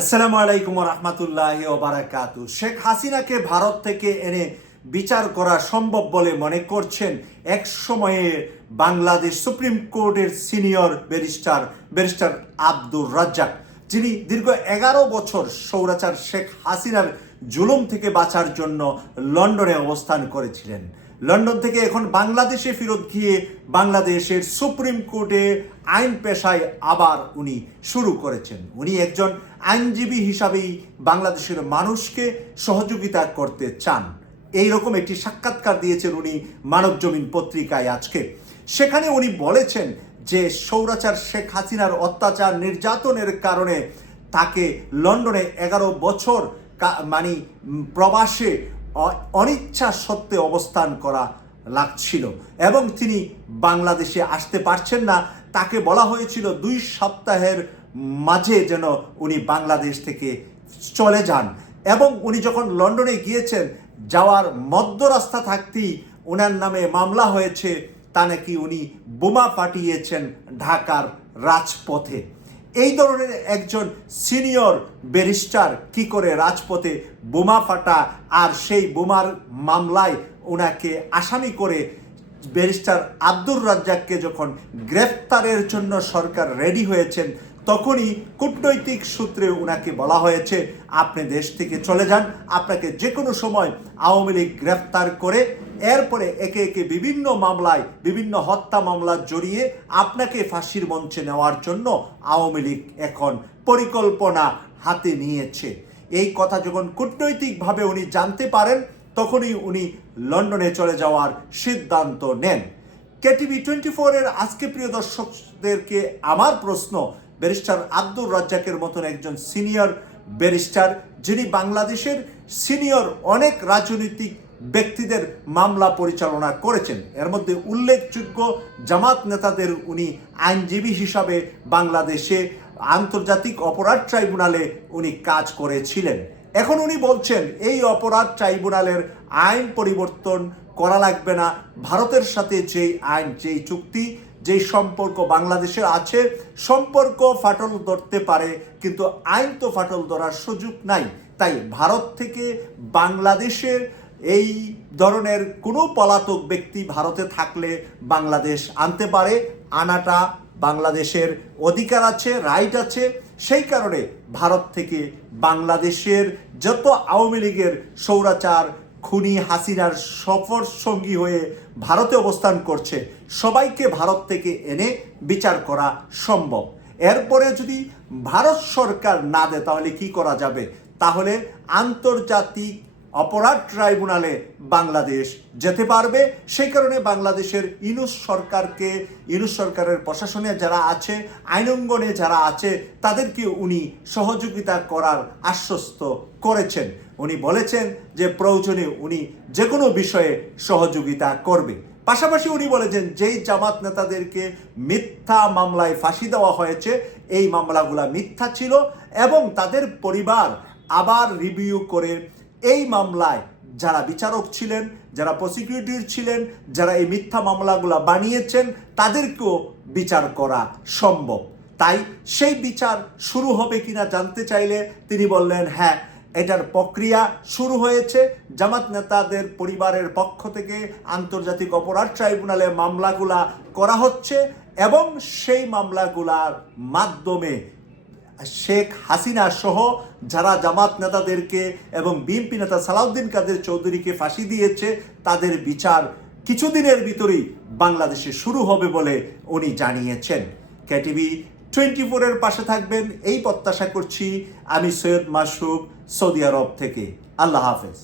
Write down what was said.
আসসালামু আলাইকুম রহমতুল্লাহ ওবারাকাতু। শেখ হাসিনাকে ভারত থেকে এনে বিচার করা সম্ভব বলে মনে করছেন এক সময়ে বাংলাদেশ সুপ্রিম কোর্টের senior barrister barrister Abdur Razzak, যিনি দীর্ঘ এগারো বছর সৌরাচার শেখ হাসিনার জুলুম থেকে বাঁচার জন্য লন্ডনে অবস্থান করেছিলেন। লন্ডন থেকে এখন বাংলাদেশে ফেরত গিয়ে বাংলাদেশের সুপ্রিম কোর্টে আইন পেশায় আবার উনি শুরু করেছেন। উনি একজন আইনজীবী হিসাবেই বাংলাদেশের মানুষকে সহযোগিতা করতে চান। এই রকম একটি সাক্ষাৎকার দিয়েছেন উনি মানব জমিন পত্রিকায় আজকে। সেখানে উনি বলেছেন যে সৌরাচার শেখ হাসিনার অত্যাচার নির্যাতনের কারণে তাকে লন্ডনে এগারো বছর মানে প্রবাসে অনিচ্ছা সত্ত্বে অবস্থান করা লাগছিল এবং তিনি বাংলাদেশে আসতে পারছেন না। তাকে বলা হয়েছিল দুই সপ্তাহের মাঝে যেন উনি বাংলাদেশ থেকে চলে যান এবং উনি যখন লন্ডনে গিয়েছেন, যাওয়ার মধ্য রাস্তা থাকতেই ওনার নামে মামলা হয়েছে। তা নাকি উনি বোমা পাঠিয়েছেন ঢাকার রাজপথে। এই ধরনের একজন সিনিয়র ব্যারিস্টার কি করে রাজপথে বোমা ফাটা আর সেই বোমার মামলায় ওনাকে আসামি করে ব্যারিস্টার আব্দুর রাজ্জাককে যখন গ্রেফতারের জন্য সরকার রেডি হয়েছেন, তখনই কূটনৈতিক সূত্রে ওনাকে বলা হয়েছে, আপনি দেশ থেকে চলে যান, আপনাকে যে কোনো সময় আওয়ামী লীগ গ্রেফতার করে এরপরে একে একে বিভিন্ন মামলায়, বিভিন্ন হত্যা মামলা জড়িয়ে আপনাকে ফাঁসির মঞ্চে নেওয়ার জন্য আওয়ামী লীগ এখন পরিকল্পনা হাতে নিয়েছে। এই কথা যখন কূটনৈতিকভাবে উনি জানতে পারেন, তখনই উনি লন্ডনে চলে যাওয়ার সিদ্ধান্ত নেন। কেটিভি টোয়েন্টি ফোরের আজকে প্রিয় দর্শকদেরকে আমার প্রশ্ন, ব্যারিস্টার আব্দুর রাজ্জাকের মতন একজন সিনিয়র ব্যারিস্টার, যিনি বাংলাদেশের সিনিয়র অনেক রাজনৈতিক ব্যক্তিদের মামলা পরিচালনা করেছেন। এর মধ্যে উল্লেখযোগ্য জামাত নেতাদের উনি আইনজীবী হিসাবে বাংলাদেশে আন্তর্জাতিক অপরাধ ট্রাইব্যুনালে উনি কাজ করেছিলেন। এখন উনি বলছেন, এই অপরাধ ট্রাইব্যুনালের আইন পরিবর্তন করা লাগবে না। ভারতের সাথে যেই আইন, যেই চুক্তি, যেই সম্পর্ক বাংলাদেশের আছে, সম্পর্ক ফাটল ধরতে পারে, কিন্তু আইন তো ফাটল ধরার সুযোগ নাই। তাই ভারত থেকে বাংলাদেশের এই ধরনের কোনো পলাতক ব্যক্তি ভারতে থাকলে বাংলাদেশ আনতে পারে। আনাটা বাংলাদেশের অধিকার আছে রাইট আছে। সেই কারণে ভারত থেকে বাংলাদেশের যত আওয়ামী লীগের সৌরাচার খুনি হাসিনার সফর সঙ্গী হয়ে ভারতে অবস্থান করছে, সবাইকে ভারত থেকে এনে বিচার করা সম্ভব। এরপরে যদি ভারত সরকার না দেয়, তাহলে কি করা যাবে? তাহলে আন্তর্জাতিক অপরাধ ট্রাইব্যুনালে বাংলাদেশ যেতে পারবে। সেই কারণে বাংলাদেশের ইনুস সরকারকে, ইনুস সরকারের প্রশাসনে যারা আছে আইনঙ্গনে যারা আছে, তাদেরকে উনি সহযোগিতা করার আশ্বস্ত করেছেন। উনি বলেছেন যে প্রয়োজনে উনি যে কোনো বিষয়ে সহযোগিতা করবে। পাশাপাশি উনি বলেছেন, যেই জামাত নেতাদেরকে মিথ্যা মামলায় ফাঁসি দেওয়া হয়েছে, এই মামলাগুলা মিথ্যা ছিল এবং তাদের পরিবার আবার রিভিউ করে এই মামলায় যারা বিচারক ছিলেন, যারা প্রসিকিউটর ছিলেন, যারা এই মিথ্যা মামলাগুলো বানিয়েছেন, তাদেরকেও বিচার করা সম্ভব। তাই সেই বিচার শুরু হবে কিনা জানতে চাইলে তিনি বললেন হ্যাঁ এটার প্রক্রিয়া শুরু হয়েছে। জামাত নেতাদের পরিবারের পক্ষ থেকে আন্তর্জাতিক অপরাধ ট্রাইব্যুনালে মামলাগুলা করা হচ্ছে এবং সেই মামলাগুলার মাধ্যমে শেখ হাসিনা সহ যারা জামাত নেতাদেরকে এবং বিএনপি নেতা সালাউদ্দিন কাদের চৌধুরীকে ফাঁসি দিয়েছে, তাদের বিচার কিছুদিনের ভিতরেই বাংলাদেশে শুরু হবে বলে উনি জানিয়েছেন। কেটিভি টোয়েন্টি ফোরের পাশে থাকবেন, এই প্রত্যাশা করছি আমি সৈয়দ মাসুক সৌদি আরব থেকে। আল্লাহ হাফেজ।